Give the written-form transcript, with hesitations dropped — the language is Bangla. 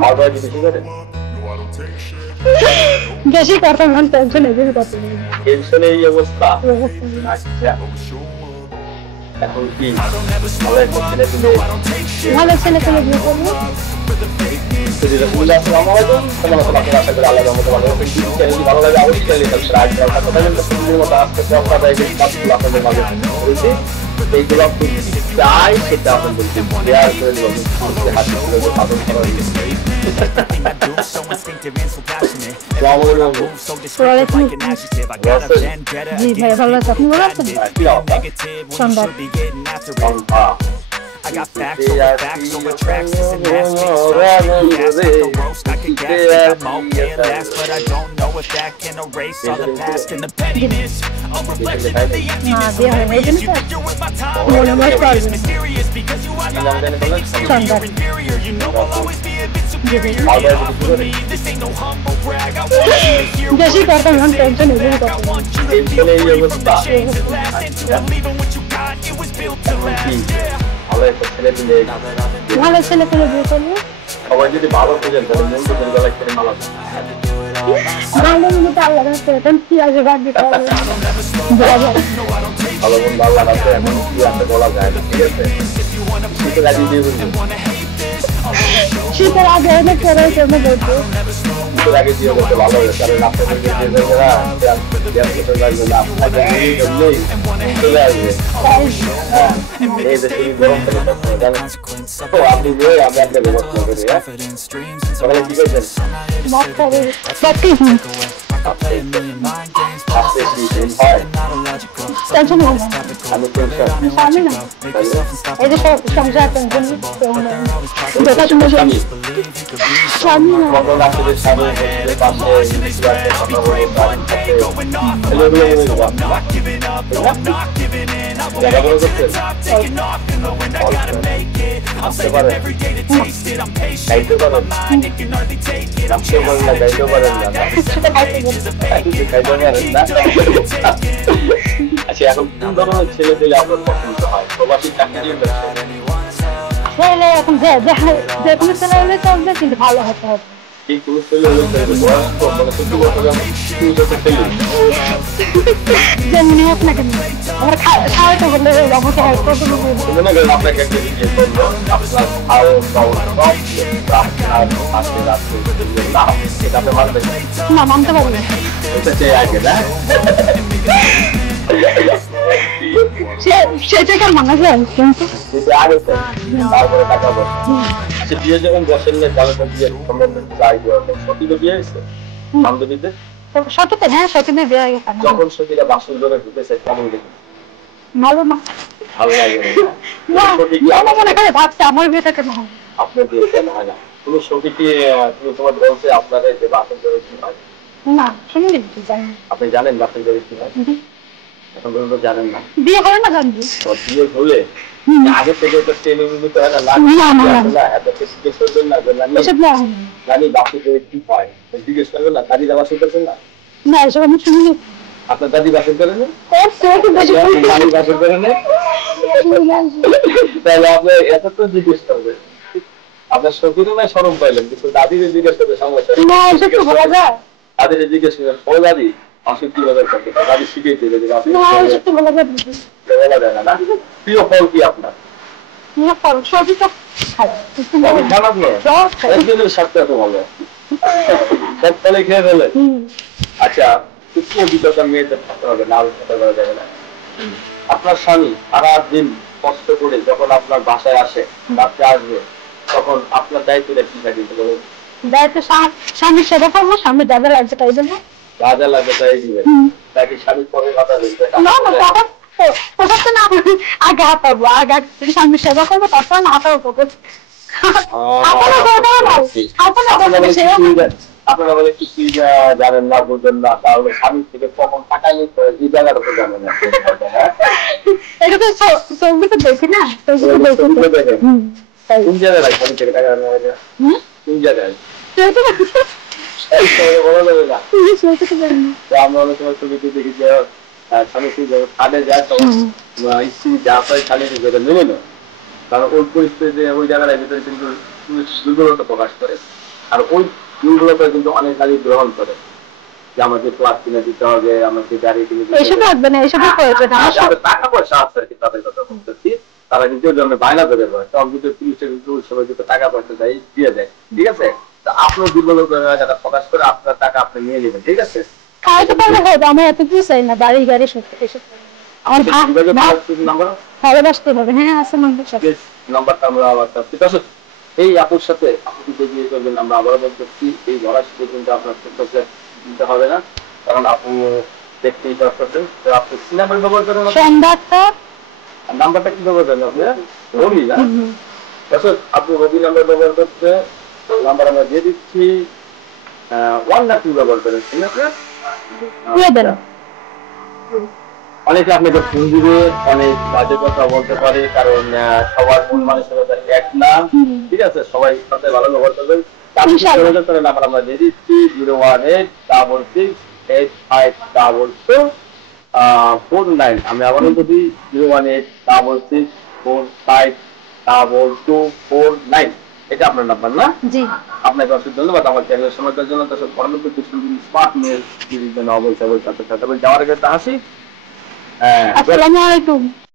খাওয়া বেশি করে বেশি করতাম এখন টেনশনে বেশি করতাম টেনশনে এই অবস্থা। আচ্ছা এখন কি ভালো একটা ছেলে পেলে ভালো ছেলে পেলে বিয়ে করবো। যদি রসুল্লাহ আসসালামু আলাইকুম তোমার সাথে আশা করি আল্লাহর রহমতে ভালো হবে। চ্যানেলটি ভালো লাগে অবশ্যই চ্যানেলটি সাবস্ক্রাইব করুন। আর কথা বলতে প্রতিদিনের মতো আজকে কথা যায় যে কাজগুলো আপনাদের মাঝে বলছি এইগুলো আপনি চাই সেটা আপনাদের শেয়ার করে দেবেন। হাতে তুলে সাধন করা জি ভাই ভালো আছে আপনি ভালো আছেন? সন্ধ্যা I got facts over facts over tracks, this and that. Yes, like the roast, I can gas, think I'm okay at last, but I don't know if that can erase all the past and the pettiness. A reflection of the emptiness of areas. You think you're worth my time, but I'm curious, mysterious, because you are not anything exterior, inferior. You know I'll always be a bit superior. Get off of me, this ain't no humble brag. I want you to hear what বেশি করতাম এখন টেনশনে বেশি I করতাম want you to feel free from the chains that last, and to believe in what you got, it was built to last, yeah. ভালো একটা ছেলে পেলে ভালো ছেলে পেলে বিয়ে করবো। সবাই যদি ভালো খুঁজেন তাহলে মন খুঁজেন গলায় করে মালা ভালো মতো আল্লাহ রাখতে এখন কি আছে ভাগ্যে ভালো মন ভালো লাগাতে এখন কি আছে বলা যায় না। ঠিক আছে শীতের আগে দিয়ে বলবো শীতের আগে অনেক করে জন্য বলবো শীতের আগে দিয়ে বলতে ভালো হবে কারণ আপনাদের যে লাগবে না আপনাকে চলে আসবে। হ্যাঁ এই যে শরীর গরম করে জানেন তো আপনি যে আমি আপনাকে ব্যবস্থা করি। হ্যাঁ সবাই কি করছেন মত করে সত্যি টেনশন হয় না আমি টেনশন স্বামী না এই যে সংসার টেনশন দেখা শুনে স্বামী না কখন আপনাদের সামনে আসতে পারে গাইতে পারেন গাইতে পারেন না গাইতে পারেন না আচ্ছা এখন কোন ধরনের ছেলে পেলে আপনার পছন্দ হয়? প্রবাসী চাকরি ছেলে এখন যে কোনো ছেলে হলে চলবে কিন্তু ভালো হতে হবে এই কোন ছেলে হলে বয়স কম মানে 50 বছর ছেলে যেমনি হোক না কেন আমার খাওয়াতে বললে অবস্থা হয় মনে করেন আপনাকে একটা জিজ্ঞেস করলো আপনার এটা আপনি মানবেন না মানতে পারবো না এটা চাই আগে না সেটাকে মানা যায় কিন্তু আগে তারপরে টাকা বসে আচ্ছা বিয়ে যখন বসেন না তাহলে তো বিয়ে সম্বন্ধে চাই সত্যি তো বিয়ে হয়েছে বান্ধবীতে সত্যি হ্যাঁ সত্যি বিয়ে হয়ে গেছে যখন সত্যিটা বাসন ধরে ঢুকেছে কেমন দেখি ভালো না ভালো লাগে না মনে করে ভাবছে আমার বিয়েটা কেন হয় আপনার বিয়ে কেন হয় না তুমি সখীকে তুমি তোমার বলছে আপনাদের যে বাসন ধরে কি হয় না শুনিনি জানি আপনি জানেন বাসন ধরে কি হয় এখন পর্যন্ত জানেন না বিয়ে করে না জানবি বিয়ে হলে আগে থেকে তো ট্রেনিং দিতে হয় না এত জিজ্ঞেস করবেন না জানি বাসন ধরে কি হয় জিজ্ঞেস করবেন না দাদি বাসন করছেন না না এসব আমি শুনিনি আপনার দাদি বাসন করেন দাদি বাসন করেন তাহলে আপনি এত তো জিজ্ঞেস করবেন আপনার সখীর না শরম পাইলেন কিন্তু দাদির জিজ্ঞেস করবে সমস্যা দাদির জিজ্ঞেস করবেন ও দাদি আসলে কি বাজার করতে দাদি শিখিয়ে দেবে যে বলা যায় না প্রিয় ফল কি আপনার খারাপ নয় একজনের স্বাস্থ্য এত ভালো সব ফলে খেয়ে ফেলে আচ্ছা অভিজ্ঞতা মেয়েদের থাকতে হবে না আলোচনা করা যাবে না আপনার স্বামী সারাদিন কষ্ট করে যখন আপনার বাসায় আসে রাত্রে আসবে তখন আপনার দায়িত্বটা কি থাকে বলুন দায়িত্ব স্বামীর সেবা করবো স্বামীর দাদা লাগছে তাই জন্য দাদা লাগবে তাই দিবে নাকি স্বামীর পরে কথা বলবে না আগে হাঁটাবো আগে স্বামীর সেবা করবো তারপর হাঁটাবো আপনারা বলে কিছু জানেন না বুঝবেন না তাহলে স্বামীর থেকে কখন টাকা নিতে হয় এই জায়গার উপর জানেন না এটা তো ছবিতে দেখি না কোন জায়গায় স্বামী থেকে টাকা নেওয়া যায় কোন জায়গায় বলা যাবে না আমরা অনেক সময় ছবিতে দেখি যে স্বামী কাজে যায় তখন স্ত্রী যা পায় স্বামী মেনে নেয় কারণ ওই পরিস্থিতিতে ওই জায়গাটার ভিতরে কিন্তু দুর্বলতা প্রকাশ করে আর ওই দিনগুলোতে কিন্তু অনেক নারী গ্রহণ করে যে আমাকে ফ্ল্যাট কিনে দিতে হবে, আমাকে গাড়ি কিনে দিতে এসব হবে। লাগবে না, এসবের প্রয়োজন আমার যাদের টাকা পয়সা আছে আর কি তাদের কথা বলতেছি, তারা কিন্তু ওই জন্য বায়না ধরে দেয়, কম্পিউটার 30 কিন্তু সময় কিন্তু টাকা পয়সা দেয় দিয়ে দেয়, ঠিক আছে? তো আপনার দুর্বলতা প্রকাশ করে আপনার টাকা আপনি নিয়ে নেবেন, ঠিক আছে? খাওয়াতে পারলে হয়তো, আমার এত কিছু চাই না, বাড়ি গাড়ি সব এসব আমার নাম্বার ভালোবাসতে হবে। হ্যাঁ আছে নাম্বার সাথে নাম্বারটা আমরা আবার দর্শক এই আপুর সাথে আপনি যে বিয়ে করবেন আমরা আবার বলতেছি এই ধরার সাথে কিন্তু আপনার কাছে দিতে হবে না, কারণ আপু দেখতেই পাচ্ছেন আপনি সিনেমার ব্যবহার করেন সন্ধ্যাটা নাম্বারটা কি ব্যবহার করেন আপনি রবি না দর্শক আপনি রবি নাম্বার ব্যবহার করতে নাম্বার আমরা দিয়ে দিচ্ছি 1 ব্যবহার করেন, ঠিক আছে? অনেকে আপনাকে ফোন দিবে, অনেক বাজে কথা বলতে পারে, কারণ সবার মন মানসিকতা এক না, ঠিক আছে? সবাই সাথে ভালো ব্যবহার করবেন। নাম্বার আমরা দিয়ে দিচ্ছি 01866852249। আমি আবারও যদি 01866452249, এটা আপনার নাম্বার না? জি। আপনাকে অসংখ্য ধন্যবাদ আমার চ্যানেলের সময়টার জন্য। তার পরবর্তী কিছু স্মার্ট মেয়ের জন্য অবশ্যই সাথে যাওয়ার আগে হাসি। আসসালামু আলাইকুম।